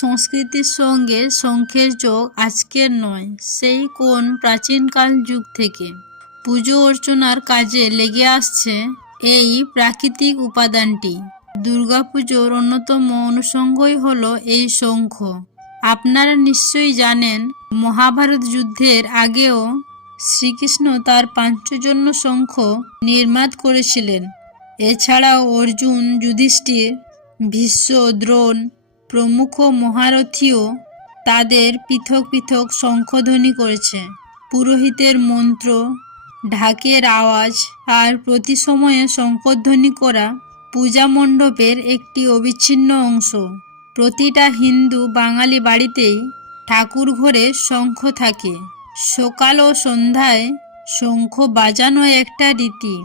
সংস্কৃতির সঙ্গে শঙ্খের যোগ আজকের নয়, সেই কোন প্রাচীনকাল যুগ থেকে পুজো অর্চনার কাজে লেগে আসছে এই প্রাকৃতিক উপাদানটি। দুর্গাপুজোর অন্যতম অনুষঙ্গই হলো এই শঙ্খ। আপনারা নিশ্চয়ই জানেন, মহাভারত যুদ্ধের আগেও শ্রীকৃষ্ণ তার পাঞ্চজন্য শঙ্খ নির্মাণ করেছিলেন। এছাড়াও অর্জুন, যুধিষ্ঠির, ভীষ্ম, দ্রোণ প্রমুখ মহারথীও তাদের পৃথক পৃথক শঙ্খধ্বনি করেছে। পুরোহিতের মন্ত্র, ঢাকের আওয়াজ আর প্রতি সময়ে শঙ্খধ্বনি করা পূজা মণ্ডপের একটি অবিচ্ছিন্ন অংশ। প্রতিটা হিন্দু বাঙালি বাড়িতেই ঠাকুর ঘরে শঙ্খ থাকে। সকাল ও সন্ধ্যায় শঙ্খ বাজানো একটা রীতি,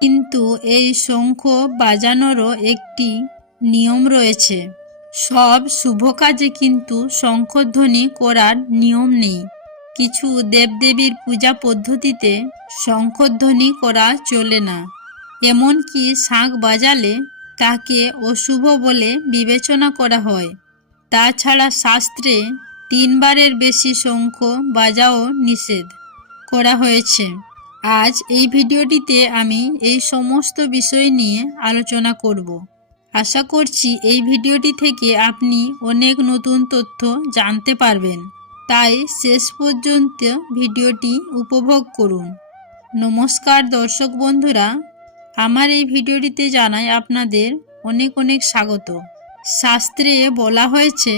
কিন্তু এই শঙ্খ বাজানোরও একটি নিয়ম রয়েছে। সব শুভ কাজে কিন্তু শঙ্খধ্বনি করার নিয়ম নেই। কিছু দেবদেবীর পূজা পদ্ধতিতে শঙ্খধ্বনি করা চলে না। এমনকি শাঁখ বাজালে তাকে অশুভ বলে বিবেচনা করা হয়। তাছাড়া শাস্ত্রে 3 বারের বেশি শঙ্খ বাজাও নিষেধ করা হয়েছে। আজ এই ভিডিওটিতে আমি এই সমস্ত বিষয় নিয়ে আলোচনা করব। আশা করছি এই ভিডিওটি থেকে আপনি অনেক নতুন তথ্য জানতে পারবেন, তাই শেষ পর্যন্ত ভিডিওটি উপভোগ করুন। নমস্কার দর্শক বন্ধুরা, আমার এই ভিডিওটিতে জানাই আপনাদের অনেক অনেক স্বাগত। শাস্ত্রে বলা হয়েছে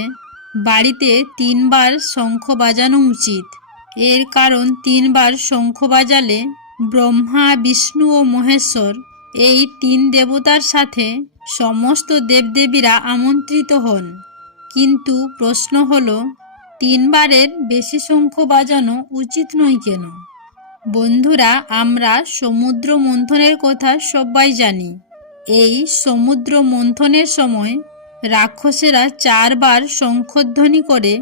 বাড়িতে 3 বার শঙ্খ বাজানো উচিত। এর কারণ 3 বার শঙ্খ বাজালে ব্রহ্মা, বিষ্ণু ও মহেশ্বর এই 3 দেবতার সাথে সমস্ত দেবদেবীরা আমন্ত্রিত হন। কিন্তু প্রশ্ন হলো, 3 বারের বেশি শঙ্খ বাজানো উচিত নয় কেন? বন্ধুরা, আমরা সমুদ্র মন্থনের কথা সবাই জানি। এই সমুদ্র মন্থনের সময় রাক্ষসেরা 4 বার শঙ্খধ্বনি করে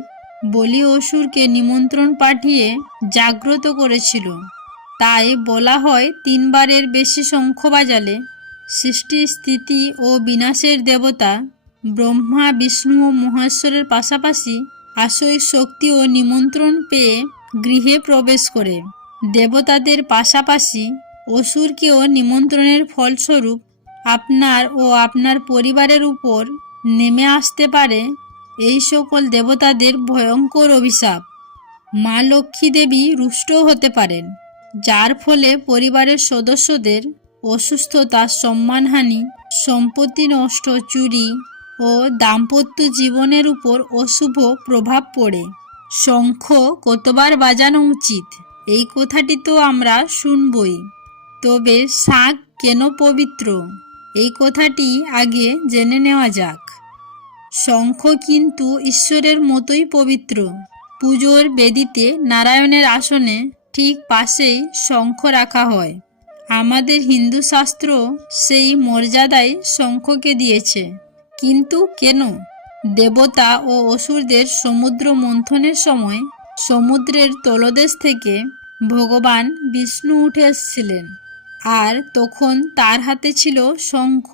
বলি অসুরকে নিমন্ত্রণ পাঠিয়ে জাগ্রত করেছিল। তাই বলা হয় 3 বারের বেশি শঙ্খ বাজালে সৃষ্টি, স্থিতি ও বিনাশের দেবতা ব্রহ্মা, বিষ্ণু ও মহেশ্বরের পাশাপাশি আসৈক শক্তিও নিমন্ত্রণ পেয়ে গৃহে প্রবেশ করে। দেবতাদের পাশাপাশি অসুরকেও নিমন্ত্রণের ফলস্বরূপ আপনার ও আপনার পরিবারের উপর নেমে আসতে পারে এই সকল দেবতাদের ভয়ঙ্কর অভিশাপ। মা লক্ষ্মী দেবী রুষ্টও হতে পারেন, যার ফলে পরিবারের সদস্যদের অসুস্থতা, সম্মানহানি, সম্পত্তি নষ্ট, চুরি ও দাম্পত্য জীবনের উপর অশুভ প্রভাব পড়ে। শঙ্খ কতবার বাজানো উচিত, এই কথাটি তো আমরা শুনবই। তবে শাঁখ কেন পবিত্র, এই কথাটি আগে জেনে নেওয়া যাক। শঙ্খ কিন্তু ঈশ্বরের মতোই পবিত্র। পুজোর বেদিতে নারায়ণের আসনে ঠিক পাশেই শঙ্খ রাখা হয়। আমাদের হিন্দু শাস্ত্র সেই মর্যাদায় শঙ্খকে দিয়েছে। কিন্তু কেন? দেবতা ও অসুরদের সমুদ্র মন্থনের সময় সমুদ্রের তলদেশ থেকে ভগবান বিষ্ণু উঠে এসেছিলেন, আর তখন তার হাতে ছিল শঙ্খ।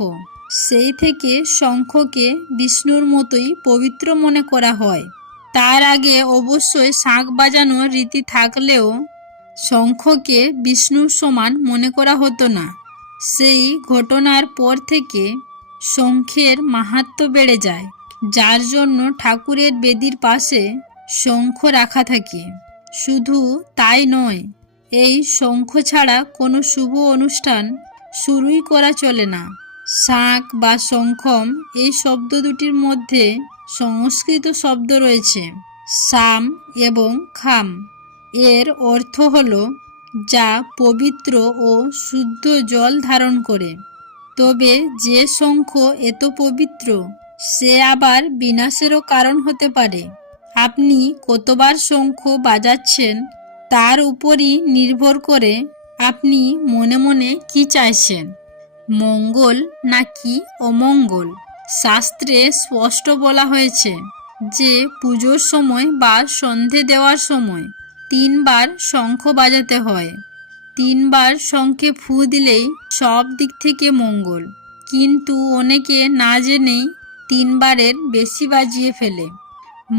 সেই থেকে শঙ্খকে বিষ্ণুর মতোই পবিত্র মনে করা হয়। তার আগে অবশ্যই শাঁখ বাজানোর রীতি থাকলেও শঙ্খকে বিষ্ণুর সমান মনে করা হতো না। সেই ঘটনার পর থেকে শঙ্খের মাহাত্ম্য বেড়ে যায়, যার জন্য ঠাকুরের বেদির পাশে শঙ্খ রাখা থাকে। শুধু তাই নয়, এই শঙ্খ ছাড়া কোনো শুভ অনুষ্ঠান শুরুই করা চলে না। শাঁখ বা শঙ্খম, এই শব্দ দুটির মধ্যে সংস্কৃত শব্দ রয়েছে সাম এবং খাম। এর অর্থ হল যা পবিত্র ও শুদ্ধ জল ধারণ করে। তবে যে শঙ্খ এত পবিত্র, সে আবার বিনাশেরও কারণ হতে পারে। আপনি কতবার শঙ্খ বাজাচ্ছেন তার উপরই নির্ভর করে আপনি মনে মনে কি চাইছেন, মঙ্গল নাকি অমঙ্গল। শাস্ত্রে স্পষ্ট বলা হয়েছে যে পুজোর সময় বা সন্ধে দেওয়ার সময় 3 বার শঙ্খ বাজাতে হয়। 3 বার শঙ্খে ফু দিলেই সব দিক থেকে মঙ্গল। কিন্তু অনেকে না জেনেই 3বারের বেশি বাজিয়ে ফেলে।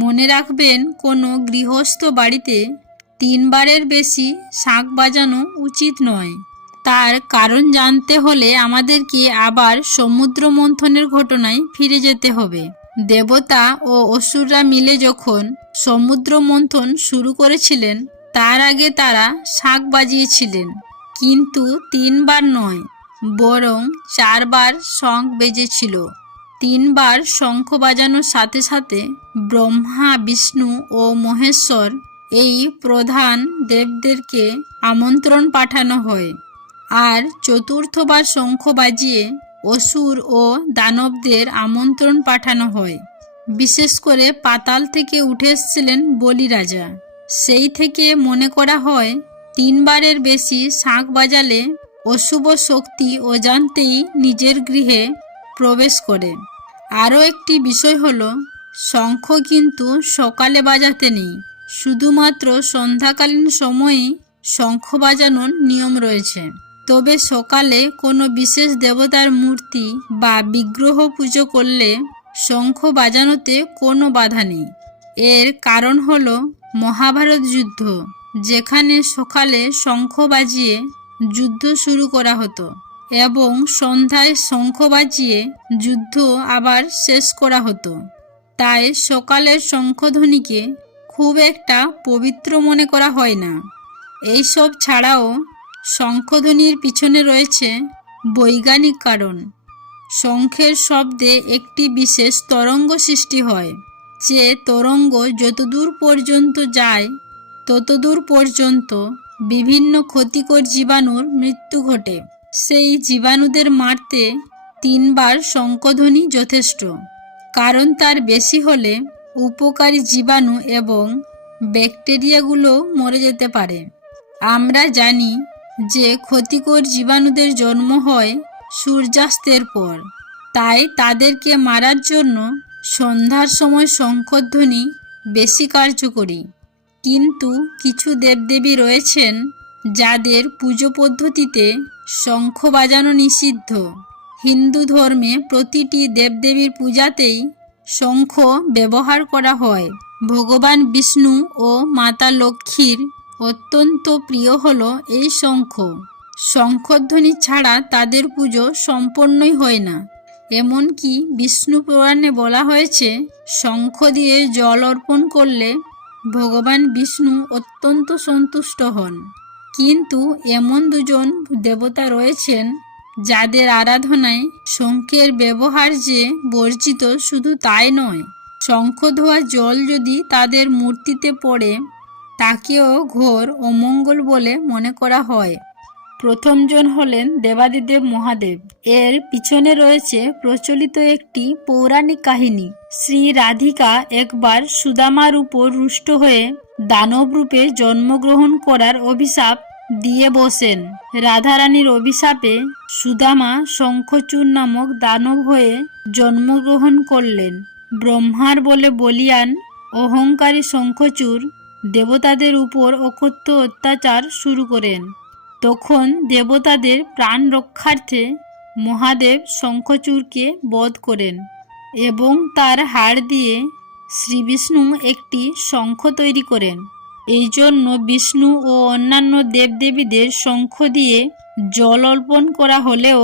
মনে রাখবেন, কোনো গৃহস্থ বাড়িতে 3বারের বেশি শাঁখ বাজানো উচিত নয়। তার কারণ জানতে হলে আমাদেরকে আবার সমুদ্র মন্থনের ঘটনায় ফিরে যেতে হবে। দেবতা ও অসুররা মিলে যখন সমুদ্র মন্থন শুরু করেছিলেন, তার আগে তারা শাঁখ বাজিয়েছিলেন, কিন্তু 3বার নয়, বরং 4বার শঙ্খ বেজেছিল। 3বার শঙ্খ বাজানোর সাথে সাথে ব্রহ্মা, বিষ্ণু ও মহেশ্বর এই প্রধান দেবদেরকে আমন্ত্রণ পাঠানো হয়। আর 4র্থবার শঙ্খ বাজিয়ে অসুর ও দানবদের আমন্ত্রণ পাঠানো হয়। বিশেষ করে পাতাল থেকে উঠে এসেছিলেন বলি রাজা। সেই থেকে মনে করা হয় 3বারের বেশি শাঁখ বাজালে অশুভ শক্তি অজান্তেই নিজের গৃহে প্রবেশ করে। আরও একটি বিষয় হলো, শঙ্খ কিন্তু সকালে বাজাতে নেই, শুধুমাত্র সন্ধ্যাকালীন সময়েই শঙ্খ বাজানোর নিয়ম রয়েছে। তবে সকালে কোনো বিশেষ দেবতার মূর্তি বা বিগ্রহ পুজো করলে শঙ্খ বাজানোতে কোনো বাধা নেই। এর কারণ হলো মহাভারত যুদ্ধ, যেখানে সকালে শঙ্খ বাজিয়ে যুদ্ধ শুরু করা হতো এবং সন্ধ্যায় শঙ্খ বাজিয়ে যুদ্ধ আবার শেষ করা হতো। তাই সকালের শঙ্খধ্বনিকে খুব একটা পবিত্র মনে করা হয় না। এইসব ছাড়াও শঙ্খধ্বনির পিছনে রয়েছে বৈজ্ঞানিক কারণ। শঙ্খের শব্দে একটি বিশেষ তরঙ্গ সৃষ্টি হয়, যে তরঙ্গ যতদূর পর্যন্ত যায় ততদূর পর্যন্ত বিভিন্ন ক্ষতিকর জীবাণুর মৃত্যু ঘটে। সেই জীবাণুদের মারতে 3বার শঙ্খধ্বনি যথেষ্ট, কারণ তার বেশি হলে উপকারী জীবাণু এবং ব্যাকটেরিয়াগুলো মরে যেতে পারে। আমরা জানি যে ক্ষতিকর জীবাণুদের জন্ম হয় সূর্যাস্তের পর, তাই তাদেরকে মারার জন্য সন্ধ্যার সময় শঙ্খধ্বনি বেশি কার্যকরী। কিন্তু কিছু দেবদেবী রয়েছেন যাদের পুজো পদ্ধতিতে শঙ্খ বাজানো নিষিদ্ধ। হিন্দু ধর্মে প্রতিটি দেবদেবীর পূজাতেই শঙ্খ ব্যবহার করা হয়। ভগবান বিষ্ণু ও মাতা লক্ষ্মীর অত্যন্ত প্রিয় হলো এই শঙ্খ। শঙ্খধ্বনি ছাড়া তাদের পুজো সম্পন্নই হয় না। এমনকি বিষ্ণু পুরাণে বলা হয়েছে, শঙ্খ দিয়ে জল অর্পণ করলে ভগবান বিষ্ণু অত্যন্ত সন্তুষ্ট হন। কিন্তু এমন দুজন দেবতা রয়েছেন যাদের আরাধনায় শঙ্খের ব্যবহার যে বর্জিত, শুধু তাই নয়, শঙ্খ ধোয়া জল যদি তাদের মূর্তিতে পড়ে তাকেও ঘোর অমঙ্গল বলে মনে করা হয়। প্রথমজন হলেন দেবাদিদেব মহাদেব। এর পিছনে রয়েছে প্রচলিত একটি পৌরাণিক কাহিনী। শ্রী রাধিকা একবার সুদামার উপর রুষ্ট হয়ে দানব রূপে জন্মগ্রহণ করার অভিশাপ দিয়ে বসেন। রাধারানীর অভিশাপে সুদামা শঙ্খচূড় নামক দানব হয়ে জন্মগ্রহণ করলেন। ব্রহ্মার বলে বলিয়ান অহংকারী শঙ্খচূড় দেবতাদের উপর অকথ্য অত্যাচার শুরু করেন। তখন দেবতাদের প্রাণ রক্ষার্থে মহাদেব শঙ্খচূড়কে বধ করেন এবং তার হাড় দিয়ে শ্রীবিষ্ণু একটি শঙ্খ তৈরি করেন। এই জন্য বিষ্ণু ও অন্যান্য দেবদেবীদের শঙ্খ দিয়ে জল অর্পণ করা হলেও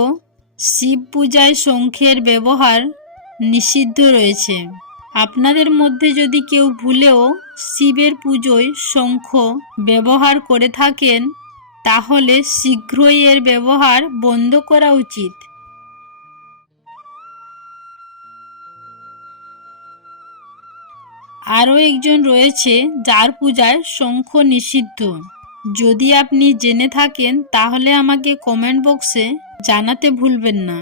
শিব পূজায় শঙ্খের ব্যবহার নিষিদ্ধ রয়েছে। আপনাদের মধ্যে যদি কেউ ভুলেও শিবের পুজোয় শঙ্খ ব্যবহার করে থাকেন, তাহলে শীঘ্রই এর ব্যবহার বন্ধ করা উচিত। আরও একজন রয়েছে যার পূজায় শঙ্খ নিষিদ্ধ। যদি আপনি জেনে থাকেন তাহলে আমাকে কমেন্ট বক্সে জানাতে ভুলবেন না।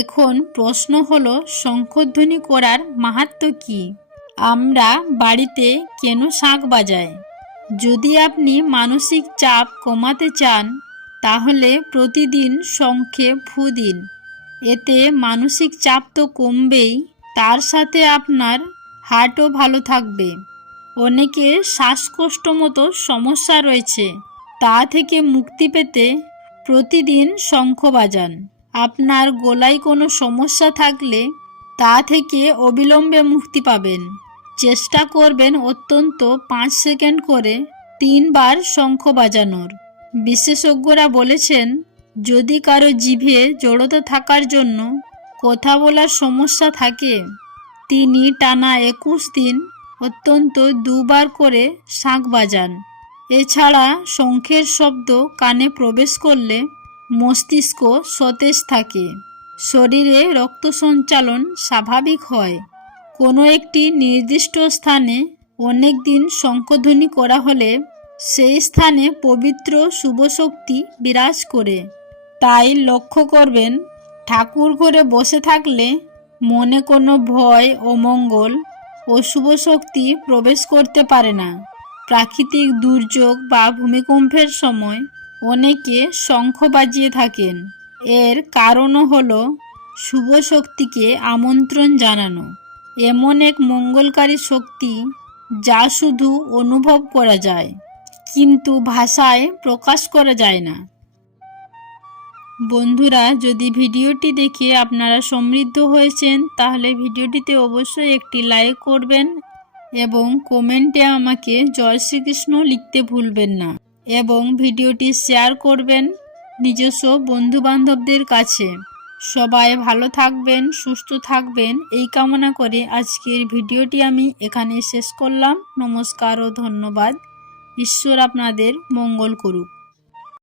এখন প্রশ্ন হলো, শঙ্খধ্বনি করার মাহাত্ম্য কী? আমরা বাড়িতে কেন শাঁখ বাজাই? যদি আপনি মানসিক চাপ কমাতে চান তাহলে প্রতিদিন শঙ্খে ফু দিন। এতে মানসিক চাপ তো কমবেই, তার সাথে আপনার হার্টও ভালো থাকবে। অনেকের শ্বাসকষ্ট মতো সমস্যা রয়েছে, তা থেকে মুক্তি পেতে প্রতিদিন শঙ্খ বাজান। আপনার গলায় কোনো সমস্যা থাকলে তা থেকে অবিলম্বে মুক্তি পাবেন। চেষ্টা করবেন অত্যন্ত 5 সেকেন্ড করে 3 বার শঙ্খ বাজানোর। বিশেষজ্ঞরা বলেছেন, যদি কারো জিভে জড়তা থাকার জন্য কথা বলার সমস্যা থাকে, তিনি টানা 21 দিন অত্যন্ত 2 বার করে শাঁখ বাজান। এছাড়া শঙ্খের শব্দ কানে প্রবেশ করলে মস্তিষ্ক সতেজ থাকে, শরীরে রক্ত সঞ্চালন স্বাভাবিক হয়। কোনো একটি নির্দিষ্ট স্থানে অনেক দিন শঙ্খধ্বনি করা হলে সেই স্থানে পবিত্র শুভ শক্তি বিরাজ করে। তাই লক্ষ্য করবেন, ঠাকুর ঘরে বসে থাকলে মনে কোনো ভয়, অমঙ্গল, অশুভ শক্তি প্রবেশ করতে পারে না। প্রাকৃতিক দুর্যোগ বা ভূমিকম্পের সময় অনেকে শঙ্খ বাজিয়ে থাকেন। এর কারণও হলো শুভ শক্তিকে আমন্ত্রণ জানানো। এমন এক মঙ্গলকারী শক্তি যা শুধু অনুভব করা যায়, কিন্তু ভাষায় প্রকাশ করা যায় না। বন্ধুরা, যদি ভিডিওটি দেখে আপনারা সমৃদ্ধ হয়েছেন, তাহলে ভিডিওটিতে অবশ্যই একটি লাইক করবেন এবং কমেন্টে আমাকে জয় শ্রীকৃষ্ণ লিখতে ভুলবেন না, এবং ভিডিওটি শেয়ার করবেন নিজস্ব বন্ধুবান্ধবদের কাছে। সবাই ভালো থাকবেন, সুস্থ থাকবেন, এই কামনা করে আজকের ভিডিওটি আমি এখানে শেষ করলাম। নমস্কার ও ধন্যবাদ। ঈশ্বর আপনাদের মঙ্গল করুক।